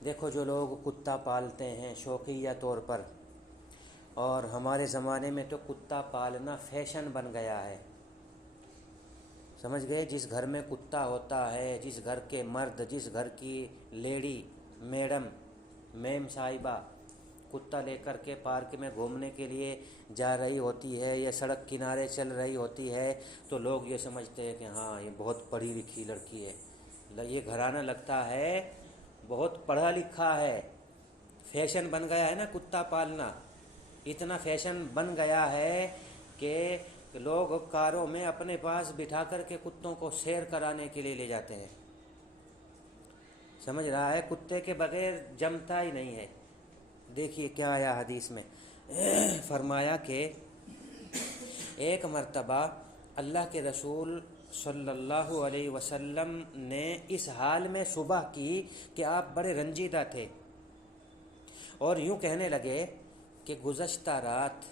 دیکھو جو لوگ کتا پالتے ہیں شوقیہ طور پر، اور ہمارے زمانے میں تو کتا پالنا فیشن بن گیا ہے، سمجھ گئے؟ جس گھر میں کتا ہوتا ہے، جس گھر کے مرد، جس گھر کی لیڈی، میڈم، میم صاحبہ کتا لے کر کے پارک میں گھومنے کے لیے جا رہی ہوتی ہے یا سڑک کنارے چل رہی ہوتی ہے تو لوگ یہ سمجھتے ہیں کہ ہاں یہ بہت پڑھی لکھی لڑکی ہے، یہ گھرانہ لگتا ہے بہت پڑھا لکھا ہے۔ فیشن بن گیا ہے نا کتا پالنا، اتنا فیشن بن گیا ہے کہ لوگ کاروں میں اپنے پاس بٹھا کر کے کتوں کو سیر کرانے کے لیے لے جاتے ہیں، سمجھ رہا ہے؟ کتے کے بغیر جمتا ہی نہیں ہے۔ دیکھیے کیا آیا حدیث میں، فرمایا کہ ایک مرتبہ اللہ کے رسول صلی اللہ علیہ وسلم نے اس حال میں صبح کی کہ آپ بڑے رنجیدہ تھے، اور یوں کہنے لگے کہ گزشتہ رات،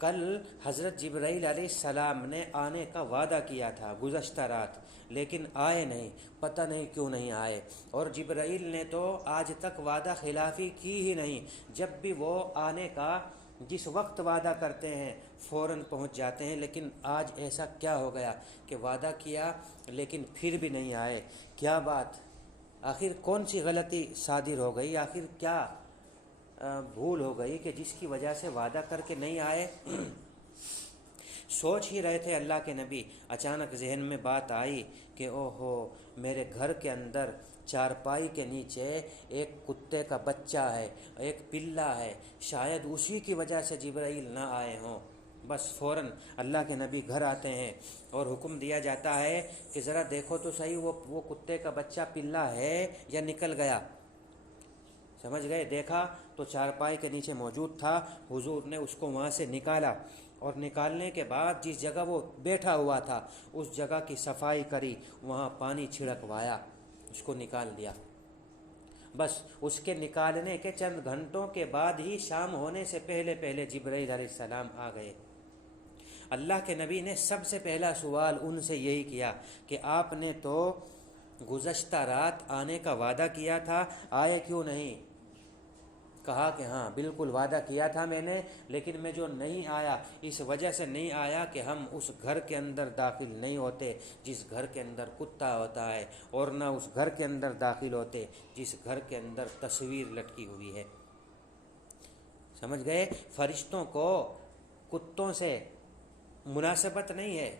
کل حضرت جبرائیل علیہ السلام نے آنے کا وعدہ کیا تھا گزشتہ رات، لیکن آئے نہیں، پتہ نہیں کیوں نہیں آئے، اور جبرائیل نے تو آج تک وعدہ خلافی کی ہی نہیں، جب بھی وہ آنے کا جس وقت وعدہ کرتے ہیں فوراً پہنچ جاتے ہیں، لیکن آج ایسا کیا ہو گیا کہ وعدہ کیا لیکن پھر بھی نہیں آئے؟ کیا بات؟ آخر کون سی غلطی صادر ہو گئی؟ آخر کیا بھول ہو گئی کہ جس کی وجہ سے وعدہ کر کے نہیں آئے؟ سوچ ہی رہے تھے اللہ کے نبی، اچانک ذہن میں بات آئی کہ اوہو، میرے گھر کے اندر چارپائی کے نیچے ایک کتے کا بچہ ہے، ایک پلہ ہے، شاید اسی کی وجہ سے جبرائیل نہ آئے ہوں۔ بس فوراً اللہ کے نبی گھر آتے ہیں اور حکم دیا جاتا ہے کہ ذرا دیکھو تو صحیح وہ کتے کا بچہ پلہ ہے یا نکل گیا، سمجھ گئے؟ دیکھا تو چارپائی کے نیچے موجود تھا، حضور نے اس کو وہاں سے نکالا، اور نکالنے کے بعد جس جگہ وہ بیٹھا ہوا تھا اس جگہ کی صفائی کری، وہاں پانی چھڑکوایا، اس کو نکال دیا۔ بس اس کے نکالنے کے چند گھنٹوں کے بعد ہی شام ہونے سے پہلے پہلے جبرائیل علیہ السلام آ گئے۔ اللہ کے نبی نے سب سے پہلا سوال ان سے یہی کیا کہ آپ نے تو گزشتہ رات آنے کا وعدہ کیا تھا، آئے کیوں نہیں؟ کہا کہ ہاں بالکل وعدہ کیا تھا میں نے، لیکن میں جو نہیں آیا اس وجہ سے نہیں آیا کہ ہم اس گھر کے اندر داخل نہیں ہوتے جس گھر کے اندر کتا ہوتا ہے، اور نہ اس گھر کے اندر داخل ہوتے جس گھر کے اندر تصویر لٹکی ہوئی ہے، سمجھ گئے؟ فرشتوں کو کتوں سے مناسبت نہیں ہے،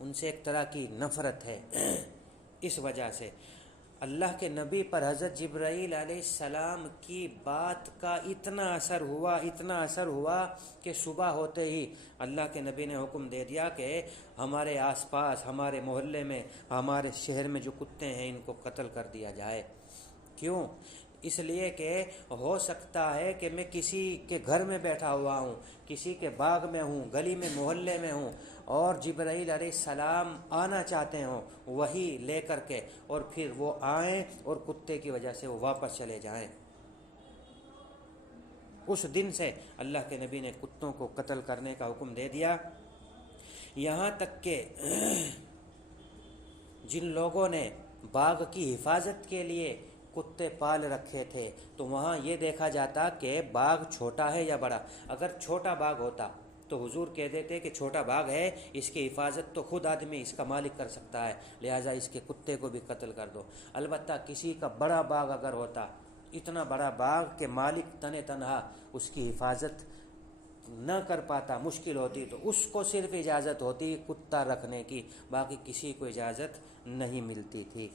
ان سے ایک طرح کی نفرت ہے۔ اس وجہ سے اللہ کے نبی پر حضرت جبرائیل علیہ السلام کی بات کا اتنا اثر ہوا کہ صبح ہوتے ہی اللہ کے نبی نے حکم دے دیا کہ ہمارے آس پاس، ہمارے محلے میں، ہمارے شہر میں جو کتے ہیں ان کو قتل کر دیا جائے۔ کیوں؟ اس لیے کہ ہو سکتا ہے کہ میں کسی کے گھر میں بیٹھا ہوا ہوں، کسی کے باغ میں ہوں، گلی میں، محلے میں ہوں، اور جبرائیل علیہ السلام آنا چاہتے ہوں وہی لے کر کے، اور پھر وہ آئیں اور کتے کی وجہ سے وہ واپس چلے جائیں۔ اس دن سے اللہ کے نبی نے کتوں کو قتل کرنے کا حکم دے دیا، یہاں تک کہ جن لوگوں نے باغ کی حفاظت کے لیے کتے پال رکھے تھے تو وہاں یہ دیکھا جاتا کہ باغ چھوٹا ہے یا بڑا۔ اگر چھوٹا باغ ہوتا تو حضور کہہ دیتے کہ چھوٹا باغ ہے، اس کی حفاظت تو خود آدمی، اس کا مالک کر سکتا ہے، لہٰذا اس کے کتے کو بھی قتل کر دو۔ البتہ کسی کا بڑا باغ اگر ہوتا، اتنا بڑا باغ کہ مالک تنہا اس کی حفاظت نہ کر پاتا، مشکل ہوتی، تو اس کو صرف اجازت ہوتی کتا رکھنے کی، باقی کسی کو اجازت نہیں ملتی تھی۔